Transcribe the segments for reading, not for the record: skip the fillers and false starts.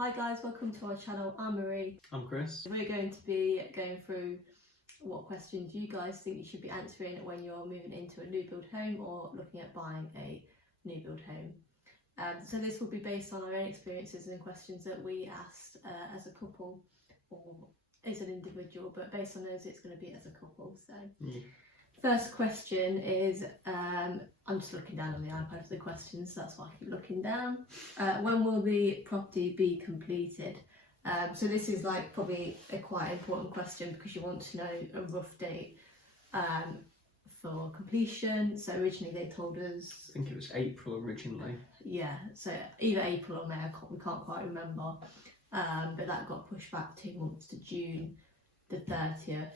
Hi guys, welcome to our channel. I'm Marie. I'm Chris. We're going to be going through what questions you guys think you should be answering when you're moving into a new build home or looking at buying a new build home. So this will be based on our own experiences and questions that we asked as a couple or as an individual, but based on those it's going to be as a couple. So first question is, I'm just looking down on the iPad for the questions, so that's why I keep looking down. When will the property be completed? So this is like probably a quite important question because you want to know a rough date for completion. So originally they told us, I think it was April originally. Yeah, so either April or May, we can't quite remember. But that got pushed back 2 months to June the 30th.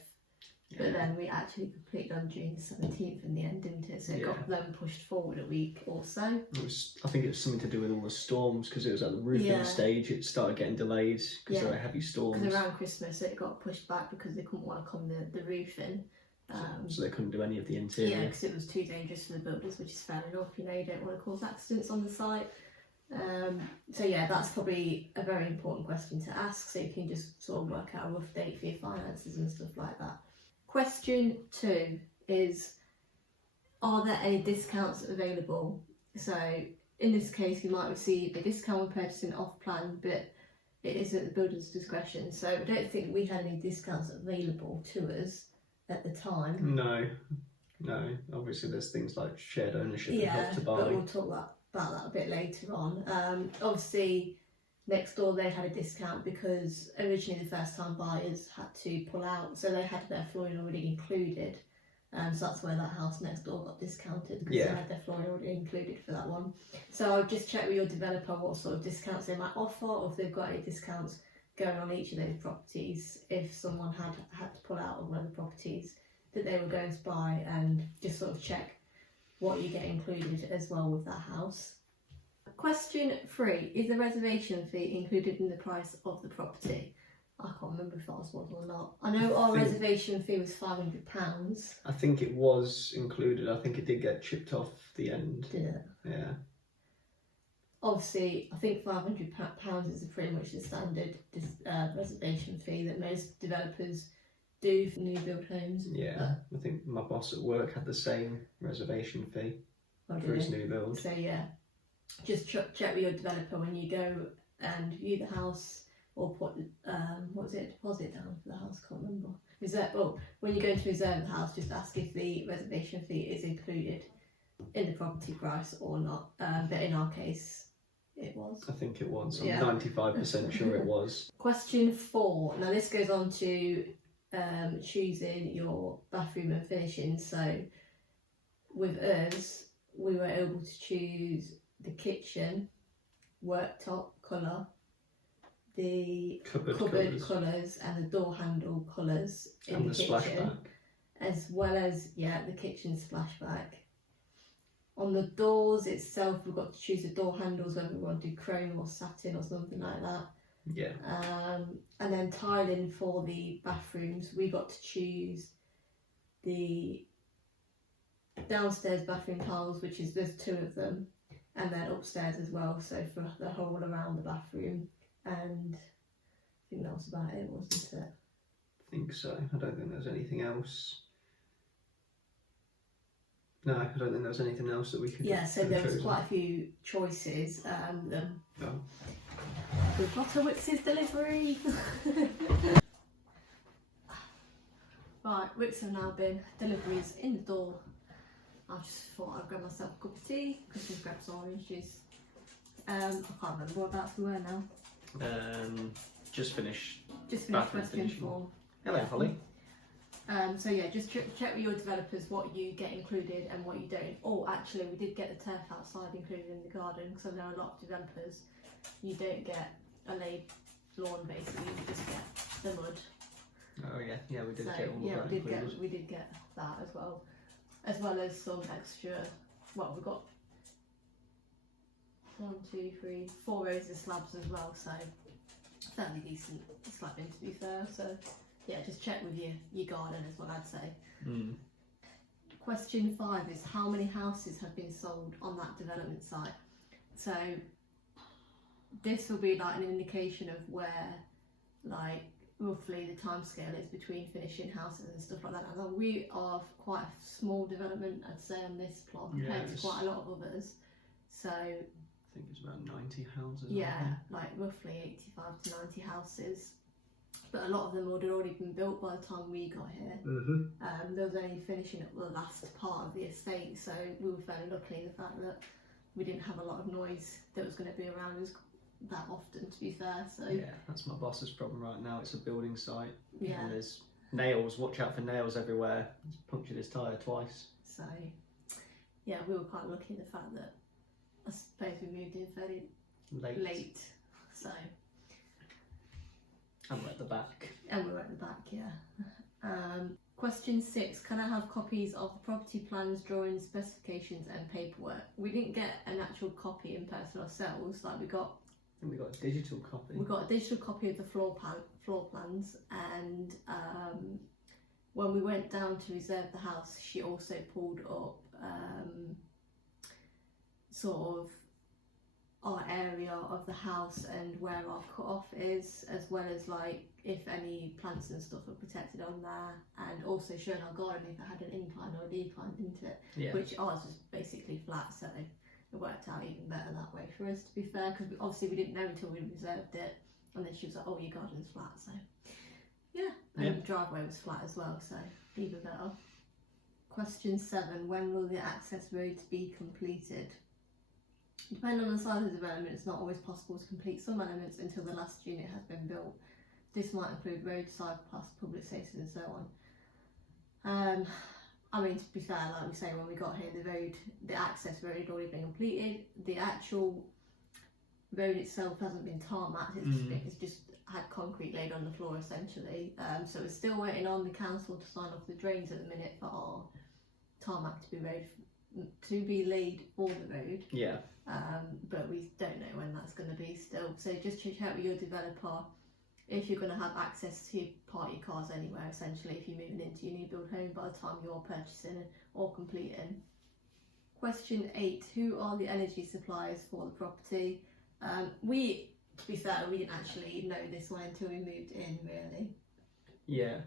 But then we actually completed on June the 17th in the end, didn't it? So it got them pushed forward a week or so. I think it was something to do with all the storms because it was at the roofing stage. It started getting delayed because there were heavy storms. Because around Christmas it got pushed back because they couldn't want to come the roof in. So they couldn't do any of the interior. Yeah, because it was too dangerous for the builders, which is fair enough. You know, you don't want to cause accidents on the site. So yeah, that's probably a very important question to ask, so you can just sort of work out a rough date for your finances and stuff like that. Question 2 is, are there any discounts available? So in this case you might receive a discount when purchasing off plan, but it is at the builder's discretion. So I don't think we had any discounts available to us at the time. No, obviously there's things like shared ownership and help to buy. But we'll talk about that a bit later on. Obviously next door they had a discount because originally the first time buyers had to pull out, so they had their flooring already included, so that's where that house next door got discounted because they had their flooring already included for that one. So I'll just check with your developer what sort of discounts they might offer, or if they've got any discounts going on each of those properties if someone had to pull out of one of the properties that they were going to buy, and just sort of check what you get included as well with that house. Question 3, is the reservation fee included in the price of the property? I can't remember if that was one or not. I know our reservation fee was £500. I think it was included. I think it did get chipped off the end. Did it? Yeah. Obviously, I think £500 is pretty much the standard reservation fee that most developers do for new build homes. Yeah, I think my boss at work had the same reservation fee for his new build. So yeah, just check with your developer when you go and view the house, or put deposit down for the house, can't remember. When you go to reserve the house, just ask if the reservation fee is included in the property price or not. But in our case it was. I think it was. I'm 95% sure it was. Question 4. Now this goes on to choosing your bathroom and finishing. So with us, we were able to choose the kitchen worktop colour, the cupboard colours and the door handle colours in the kitchen, splashback, as well as the kitchen splashback. On the doors itself, we've got to choose the door handles, whether we want to do chrome or satin or something like that. Yeah. And then tiling for the bathrooms, we got to choose the downstairs bathroom tiles, which is, there's 2 of them, and then upstairs as well, so for the whole around the bathroom. And I think that was about it, wasn't it? I think so. I don't think there's anything else. No, I don't think there was anything else that we could. Yeah, so there was quite a few choices. We've got a Wicks's delivery. Right, Wicks have now been deliveries in the door. I just thought I'd grab myself a cup of tea. Chris just grabbed some orange juice. I can't remember what that's we were now. Just finished question 4. Hello, Holly. So yeah, just check with your developers what you get included and what you don't. Oh, actually, we did get the turf outside included in the garden, because I know a lot of developers, you don't get a laid lawn basically, you just get the mud. Oh yeah, we did get all of that included. We did get that as well as some extra. Well, we've got 1, 2, 3, 4 rows of slabs as well, so fairly decent slabbing to be fair. So yeah, just check with your garden is what I'd say. Question 5 is, how many houses have been sold on that development site? So this will be like an indication of where, like, roughly the time scale is between finishing houses and stuff like that. And we are quite a small development, I'd say, on this plot compared to quite a lot of others. So I think it's about 90 houses. Yeah, like roughly 85 to 90 houses. But a lot of them had already been built by the time we got here. There was only finishing up the last part of the estate, so we were fairly lucky in the fact that we didn't have a lot of noise that was going to be around us that often, to be fair. So yeah, that's my boss's problem right now. It's a building site. Yeah. And there's nails. Watch out for nails everywhere. He's punctured his tyre twice. So yeah, we were quite lucky in the fact that I suppose we moved in fairly late. So. And we're at the back. And we're at the back, yeah. Question 6, can I have copies of the property plans, drawings, specifications and paperwork? We didn't get an actual copy in person ourselves, like we got a digital copy. We got a digital copy of the floor plans, and when we went down to reserve the house, she also pulled up sort of our area of the house and where our cut-off is, as well as like if any plants and stuff were protected on there, and also showing our garden if it had an incline or a decline, didn't it? Yeah. Which ours was basically flat, so it worked out even better that way for us, to be fair, because obviously we didn't know until we reserved it, and then she was like, oh, your garden's flat, so yeah. And the driveway was flat as well, so even better. Question 7, when will the access roads be completed? Depending on the size of the development, it's not always possible to complete some elements until the last unit has been built. This might include roadside plus public safety and so on. I mean, to be fair, like we say, when we got here, the access road had already been completed. The actual road itself hasn't been tarmacked, it's just had concrete laid on the floor essentially. So we're still waiting on the council to sign off the drains at the minute for our tarmac to be laid for the road. Yeah. But we don't know when that's going to be still. So just check with your developer if you're going to have access to party cars anywhere, essentially, if you're moving into your new build home by the time you're purchasing or completing. Question 8, who are the energy suppliers for the property? To be fair, we didn't actually know this one until we moved in, really. Yeah.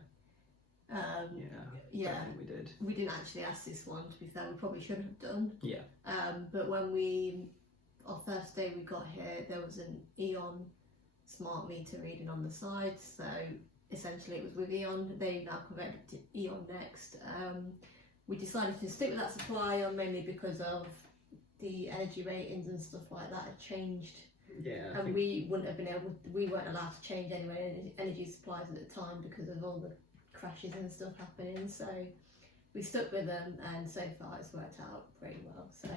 Yeah, don't think we did. We didn't actually ask this one, to be fair, we probably should have done. Yeah. But when our first day we got here, there was an Eon smart meter reading on the side, so essentially it was with Eon. They've now converted to Eon Next. We decided to stick with that supplier mainly because of the energy ratings and stuff like that had changed. Yeah. And we weren't allowed to change anyway energy suppliers at the time because of all the crashes and stuff happening, so we stuck with them, and so far it's worked out pretty well. So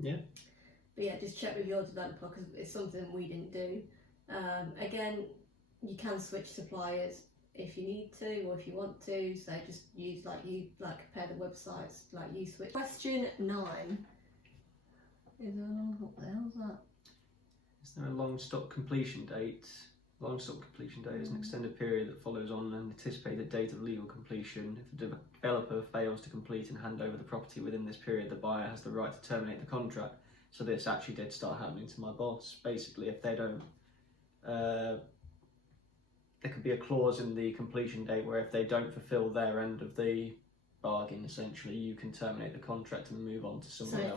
yeah, but yeah, just check with your developer because it's something we didn't do. Again, you can switch suppliers if you need to or if you want to, so just use compare the websites like you switch. Question 9 is what the hell's that? Is there a long stop completion date? Long stop completion date is an extended period that follows on an anticipated date of legal completion. If the developer fails to complete and hand over the property within this period, the buyer has the right to terminate the contract. So this actually did start happening to my boss. Basically, if they don't, there could be a clause in the completion date where if they don't fulfil their end of the bargain, essentially, you can terminate the contract and move on to someone else.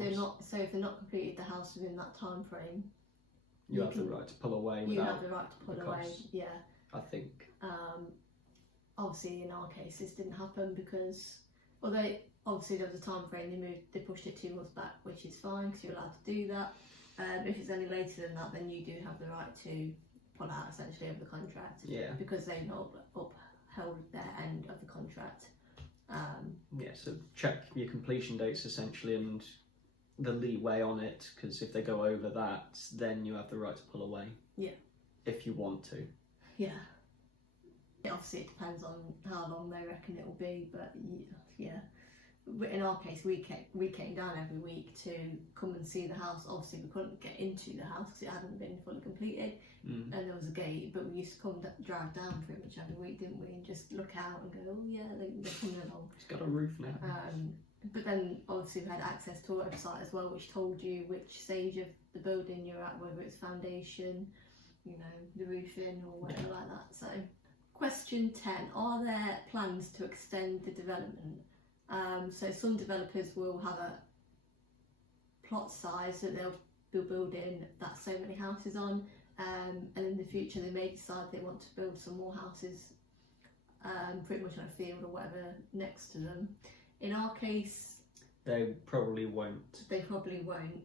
So if they're not completed the house within that time frame, you have the right to pull away. You have the right to pull away. Yeah. I think. Obviously, in our case, this didn't happen because, although obviously there was a time frame, they pushed it 2 months back, which is fine because you're allowed to do that. If it's any later than that, then you do have the right to pull out essentially of the contract. Yeah. Because they've not upheld their end of the contract. Yeah. So check your completion dates essentially and the leeway on it, because if they go over that, then you have the right to pull away. Yeah. If you want to. Yeah. Obviously, it depends on how long they reckon it will be, but yeah. In our case, we came down every week to come and see the house. Obviously, we couldn't get into the house because it hadn't been fully completed, and there was a gate. But we used to come drive down pretty much every week, didn't we? And just look out and go, oh yeah, they're coming along. It's got a roof now. but then obviously we had access to a website as well, which told you which stage of the building you're at, whether it's foundation, you know, the roofing or whatever like that. So question 10, are there plans to extend the development? So some developers will have a plot size that they'll be building that's so many houses on, and in the future they may decide they want to build some more houses pretty much on a field or whatever next to them. In our case, They probably won't. they probably won't.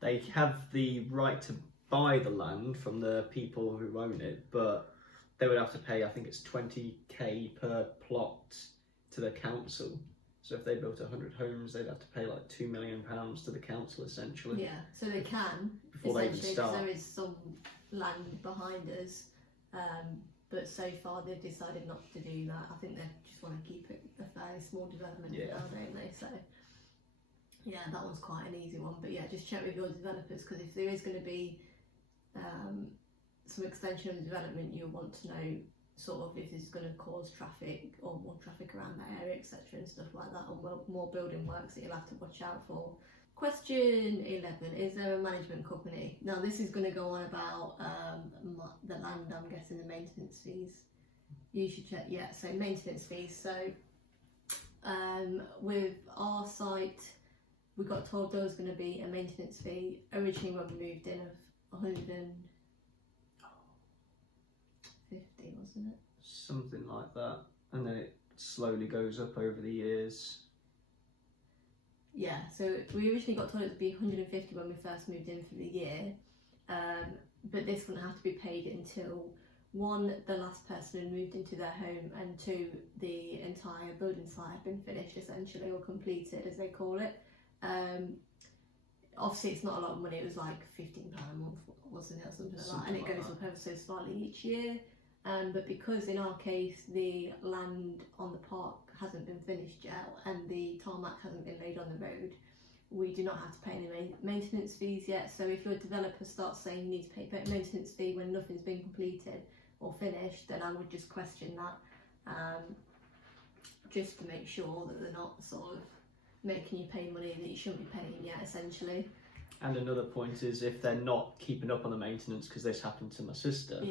They have the right to buy the land from the people who own it, but they would have to pay, I think it's 20k per plot to the council. So if they built 100 homes, they'd have to pay like £2 million to the council essentially. Yeah, so they can, before they even essentially, start. because there is some land behind us, but so far they've decided not to do that. I think they just want to keep it a fairly small development now, don't they? So yeah, that one's quite an easy one. But yeah, just check with your developers, because if there is going to be some extension of the development, you'll want to know sort of if this is going to cause traffic or more traffic around that area, etc. and stuff like that, or more building works that you'll have to watch out for. Question 11, is there a management company? Now this is going to go on about the land, I'm guessing, the maintenance fees. You should check, yeah, so maintenance fees. So with our site, we got told there was going to be a maintenance fee originally when we moved in of 150, wasn't it? Something like that, and then it slowly goes up over the years. Yeah, so we originally got told it would be 150 when we first moved in for the year, but this wouldn't have to be paid until, one, the last person had moved into their home, and two, the entire building site had been finished essentially, or completed as they call it. Obviously it's not a lot of money, it was like £15 a month, wasn't it, or something like that, and it goes up ever so slightly each year. But because in our case the land on the park hasn't been finished yet and the tarmac hasn't been laid on the road, we do not have to pay any maintenance fees yet. So if your developer starts saying you need to pay a maintenance fee when nothing's been completed or finished, then I would just question that, just to make sure that they're not sort of making you pay money that you shouldn't be paying yet, essentially. And another point is, if they're not keeping up on the maintenance, because this happened to my sister,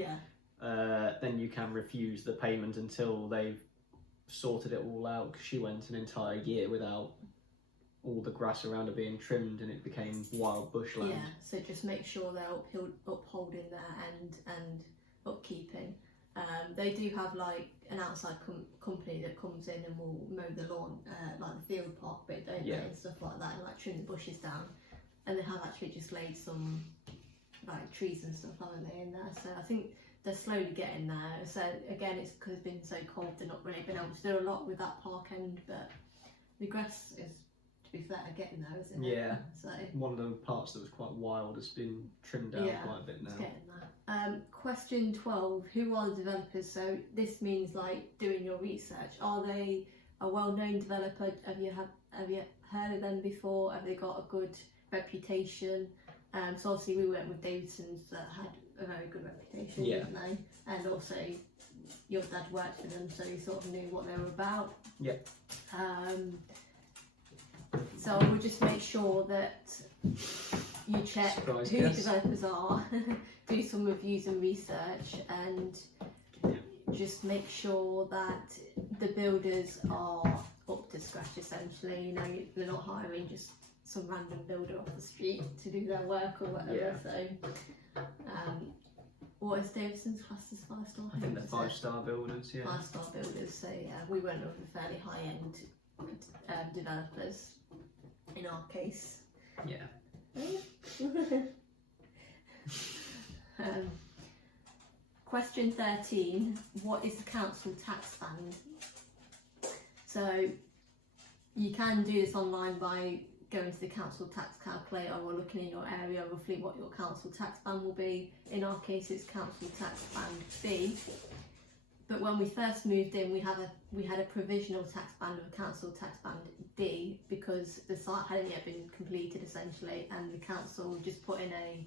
then you can refuse the payment until they've sorted it all out, because she went an entire year without all the grass around her being trimmed and it became wild bushland. Yeah, so just make sure they're upholding their end and upkeeping. They do have like an outside company that comes in and will mow the lawn, like the field park bit, don't they, and stuff like that, and like trim the bushes down. And they have actually just laid some like trees and stuff, haven't they, in there? So I think they're slowly getting there. So again, it's because it's been so cold, they're not really been able to do a lot with that park end, but the grass is, to be fair, getting there, isn't it? Yeah. So one of the parts that was quite wild has been trimmed down quite a bit now. It's getting there. Question 12, who are the developers? So this means like doing your research. Are they a well-known developer? Have you heard of them before? Have they got a good reputation? So obviously we went with Davidson's that had a very good reputation, didn't they? And also your dad worked for them, so you sort of knew what they were about. Yeah. So I would just make sure that you check who developers are, do some reviews and research, and just make sure that the builders are up to scratch essentially. You know, they're not hiring just some random builder off the street to do their work or whatever. So what is Davidson's class as 5-star? I think they're 5-star builders, 5-star builders, so yeah, we went with the fairly high-end developers in our case. Question 13, what is the council tax band? So you can do this online by going to the council tax calculator or looking in your area roughly what your council tax band will be. In our case it's council tax band B, but when we first moved in we had a provisional tax band of a council tax band D, because the site hadn't yet been completed essentially, and the council just put in a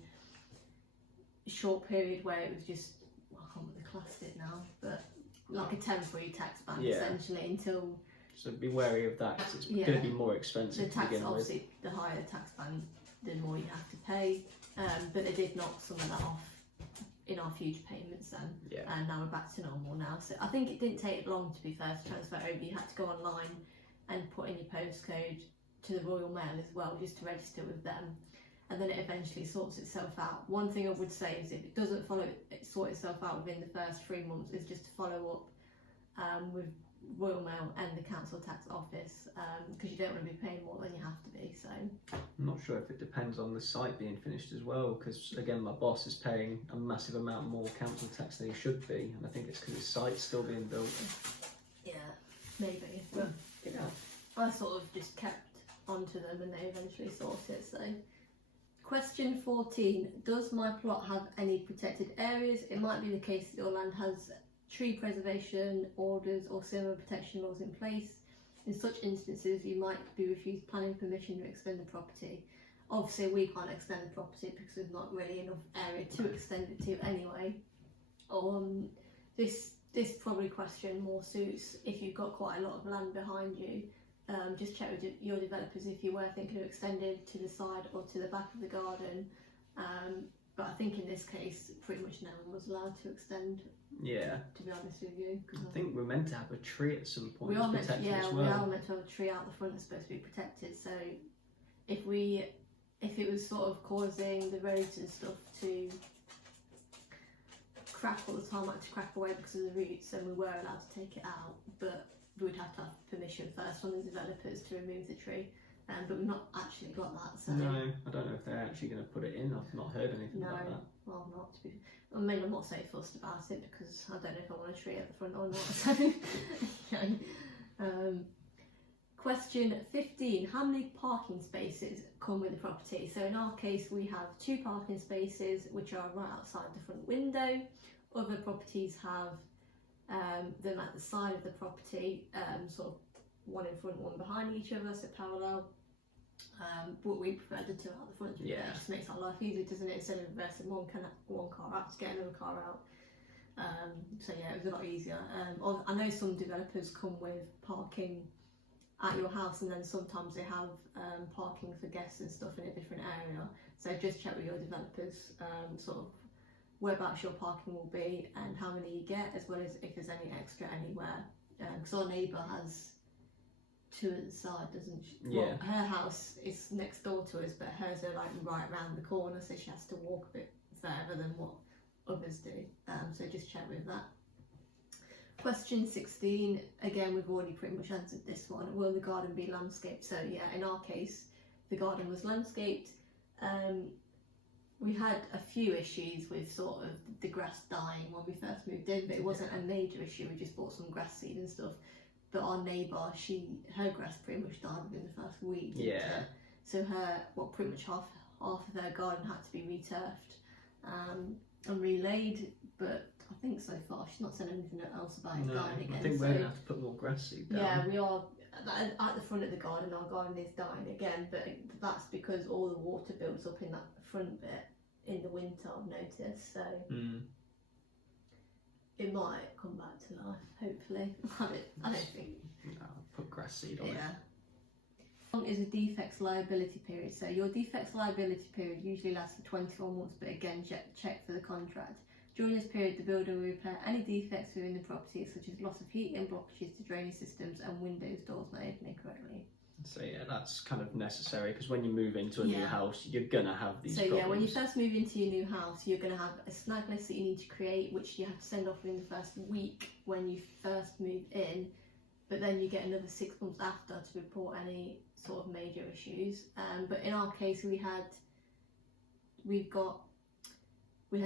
short period where it was just, I can't remember the class it now, but like a temporary tax band essentially until So be wary of that, because it's Yeah. going to be more The expensive to tax, begin with. obviously, the higher the tax band, the more you have to pay. But they did knock some of that off in our future payments then. Yeah. And now we're back to normal now. So I think it didn't take long, to be fair, to transfer over. You had to go online and put in your postcode to the Royal Mail as well, just to register with them. And then it eventually sorts itself out. One thing I would say is if it doesn't sort itself out within the first 3 months, is just to follow up with Royal Mail and the council tax office, because you don't want to be paying more than you have to be. So I'm not sure if it depends on the site being finished as well, because again, my boss is paying a massive amount more council tax than he should be, and I think it's because his site's still being built. yeah, maybe. But I sort of just kept onto them and they eventually sorted it. So question 14, does my plot have any protected areas? It might be the case that your land has tree preservation orders or similar protection laws in place. In such instances, you might be refused planning permission to extend the property. Obviously, we can't extend the property because there's not really enough area to extend it to anyway. This probably question more suits if you've got quite a lot of land behind you. Just check with your developers if you were thinking of extending to the side or to the back of the garden. But I think in this case, pretty much no one was allowed to extend. Yeah. To be honest with you, I think we're meant to have a tree at some point. We are meant to, as yeah, well. we are meant to have a tree out the front that's supposed to be protected. So if it was sort of causing the roads and stuff to crack all the time, like to crack away because of the roots, then we were allowed to take it out. But we would have to have permission first from the developers to remove the tree. But we've not actually got that. So no, I don't know if they're actually going to put it in. I've not heard anything about that. Well, not to be. I mean, I'm not so fussed about it because I don't know if I want a tree at the front or not. So, question 15: how many parking spaces come with the property? So in our case, we have 2 parking spaces which are right outside the front window. Other properties have them at the side of the property, sort of one in front, one behind each other, so parallel. But we prefer the 2 out the front. Yeah. It just makes our life easier, doesn't it? Instead of reversing one car out to get another car out. So yeah, it was a lot easier. I know some developers come with parking at your house, and then sometimes they have parking for guests and stuff in a different area. So just check with your developers, sort of whereabouts your parking will be and how many you get, as well as if there's any extra anywhere. Because our neighbour has 2 at the side, doesn't she? Yeah. Well, her house is next door to us, but hers are like right round the corner, so she has to walk a bit further than what others do. So just check with that. Question 16, again, we've already pretty much answered this one. Will the garden be landscaped? So yeah, in our case, the garden was landscaped. We had a few issues with sort of the grass dying when we first moved in, but it wasn't a major issue. We just bought some grass seed and stuff. But our neighbour, her grass pretty much died within the first week. Yeah. So pretty much half of her garden had to be returfed and relaid. But I think so far she's not said anything else about it dying again. I think we're going to have to put more grass seed down. Yeah, we are. At the front of the garden, our garden is dying again, but that's because all the water builds up in that front bit in the winter, I've noticed. So it might come back to life, hopefully. I don't think. No, put grass seed on it. Yeah. How long is a defects liability period? So your defects liability period usually lasts for 24 months, but again, check for the contract. During this period, the builder will repair any defects within the property, such as loss of heat and blockages to drainage systems and windows, doors not opening correctly. So yeah, that's kind of necessary, because when you move into a new house, you're gonna have these problems. So yeah, when you first move into your new house, you're gonna have a snag list that you need to create, which you have to send off within the first week when you first move in. But then you get another 6 months after to report any sort of major issues. But in our case, we had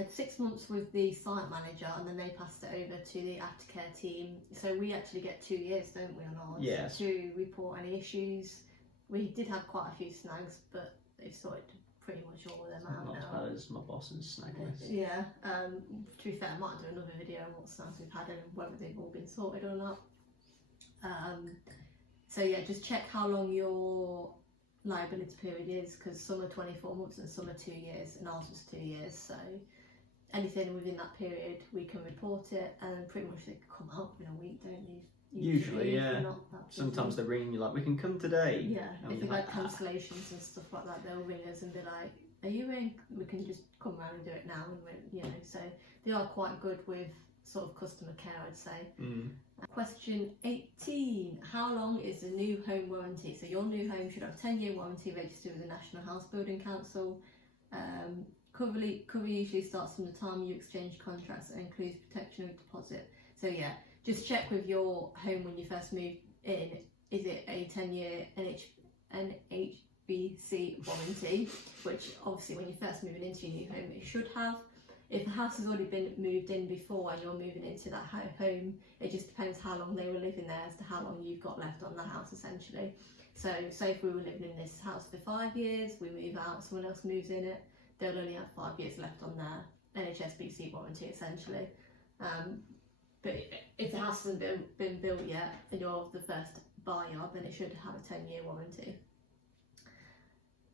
6 months with the site manager, and then they passed it over to the aftercare team. So we actually get 2 years, don't we, on ours? Yes. To report any issues. We did have quite a few snags, but they've sorted pretty much all of them out Not now. as bad as my boss's snag list. Yeah. To be fair, I might do another video on what snags we've had and whether they've all been sorted or not. So yeah, just check how long your liability period is, because some are 24 months and some are 2 years, and ours was 2 years. So anything within that period, we can report it, and pretty much they come out within a week, don't they? Usually, yeah. Not that busy. Sometimes they ring you like, we can come today. Yeah, And if you're you've like, had cancellations and stuff like that, they'll ring us and be like, are you in? We can just come around and do it now. And so they are quite good with sort of customer care, I'd say. Question 18. How long is the new home warranty? So your new home should have a 10-year warranty registered with the National House Building Council. Cover usually starts from the time you exchange contracts and includes protection of deposit. So yeah, just check with your home when you first move in. Is it a 10-year NHBC warranty? Which obviously when you're first moving into your new home it should have. If the house has already been moved in before and you're moving into that home, it just depends how long they were living there as to how long you've got left on the house essentially. So say if we were living in this house for 5 years, we move out, someone else moves in it, they'll only have 5 years left on their NHSBC warranty essentially. But if the house hasn't been built yet and you're the first buyer, then it should have a 10-year warranty.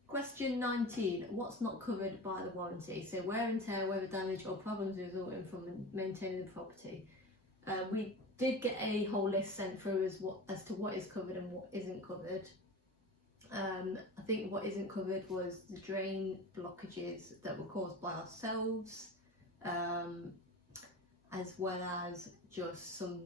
Question 19. What's not covered by the warranty? So wear and tear, weather damage or problems resulting from maintaining the property. We did get a whole list sent through as to what is covered and what isn't covered. I think what isn't covered was the drain blockages that were caused by ourselves, as well as just some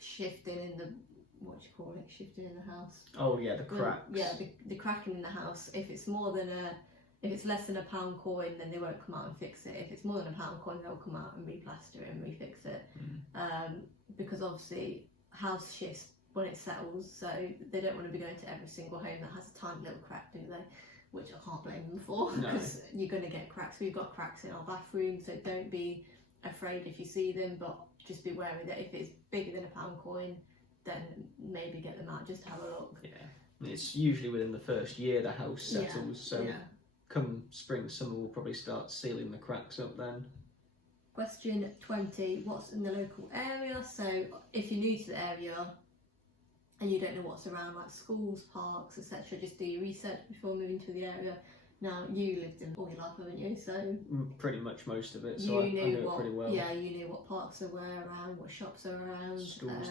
shifting in the, what do you call it, shifting in the house. Oh yeah, the cracks. Yeah, the cracking in the house. If it's less than £1 coin, then they won't come out and fix it. If it's more than £1 coin, they'll come out and replaster it and refix it. Because obviously house shifts when it settles, so they don't want to be going to every single home that has a tiny little crack, do they? Which I can't blame them for, because you're going to get cracks. We've got cracks in our bathroom, so don't be afraid if you see them, but just be wary that if it's bigger than £1 coin, then maybe get them out just to have a look. Yeah, it's usually within the first year the house settles, so come spring, summer we'll probably start sealing the cracks up then. Question 20. What's in the local area? So if you're new to the area and you don't know what's around, like schools, parks, etc., just do your research before moving to the area. Now, you lived in all your life, haven't you? So pretty much most of it, so I knew it pretty well. Yeah, you knew what parks there were around, what shops are around, schools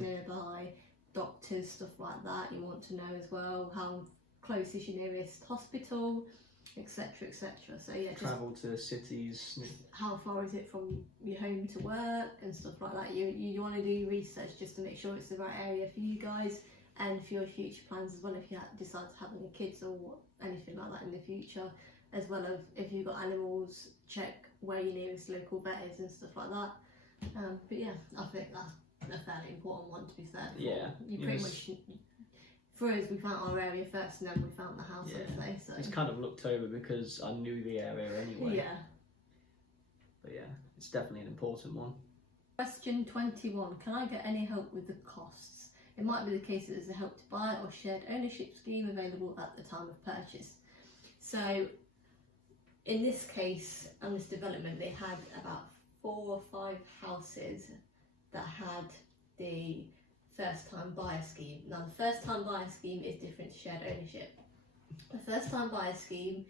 nearby, doctors, stuff like that. You want to know as well how close is your nearest hospital, etc., etc. So yeah, travel to cities. How far is it from your home to work and stuff like that. You want to do research just to make sure it's the right area for you guys and for your future plans as well. If you decide to have any kids or anything like that in the future, as well as if you've got animals, check where your nearest local vet is and stuff like that. But yeah, I think that's a fairly important one, to be fair. You pretty much. For us, we found our area first and then we found the house anyway. So it's kind of looked over because I knew the area anyway. Yeah. But yeah, it's definitely an important one. Question 21. Can I get any help with the costs? It might be the case that there's a help to buy or shared ownership scheme available at the time of purchase. So in this case, on this development, they had about 4 or 5 houses that had the first time buyer scheme. Now the first time buyer scheme is different to shared ownership. The first time buyer scheme,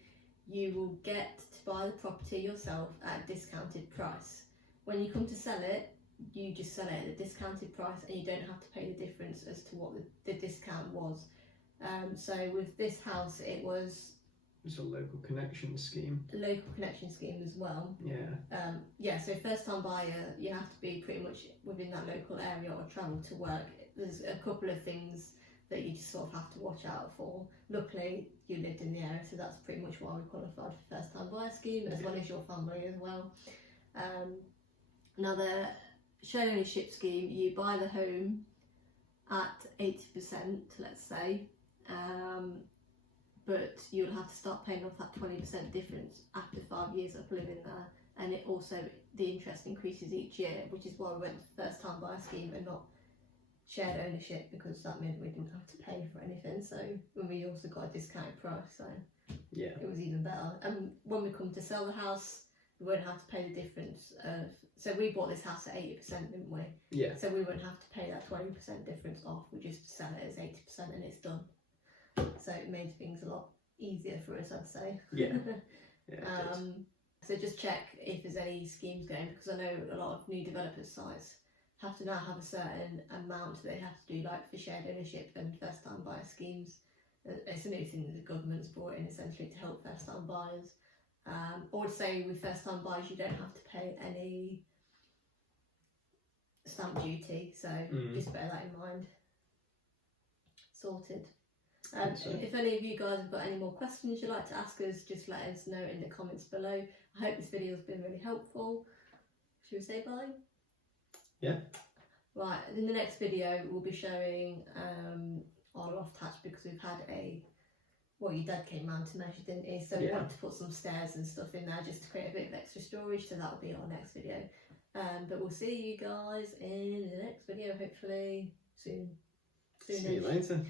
you will get to buy the property yourself at a discounted price. When you come to sell it, you just sell it at a discounted price and you don't have to pay the difference as to what the discount was. So with this house, it was a local connection scheme. A local connection scheme as well. Yeah. So first time buyer, you have to be pretty much within that local area or travel to work. There's a couple of things that you just sort of have to watch out for. Luckily, you lived in the area, so that's pretty much why we qualified for first time buyer scheme, as well as your family as well. Now the shared ownership scheme, you buy the home at 80%, let's say, but you'll have to start paying off that 20% difference after 5 years of living there, and it also, the interest increases each year, which is why we went to first time buyer scheme and not shared ownership, because that meant we didn't have to pay for anything. So when we also got a discounted price, so yeah, it was even better. And when we come to sell the house, we won't have to pay the difference of, so we bought this house at 80%, didn't we? Yeah. So we won't have to pay that 20% difference off. We just sell it as 80% and it's done. So it made things a lot easier for us, I'd say. Yeah. So just check if there's any schemes going, because I know a lot of new developers sites have to now have a certain amount they have to do, like for shared ownership and first time buyer schemes. It's a new thing that the government's brought in essentially to help first time buyers. Or to say with first time buyers you don't have to pay any stamp duty, so just bear that in mind. Sorted. If any of you guys have got any more questions you'd like to ask us, just let us know in the comments below. I hope this video has been really helpful. Should we say bye? Yeah. Right, in the next video we'll be showing our loft hatch, because we've had well, your dad came round to measure, didn't he? So we wanted to put some stairs and stuff in there just to create a bit of extra storage, so that'll be our next video. But we'll see you guys in the next video, hopefully soon. See you later.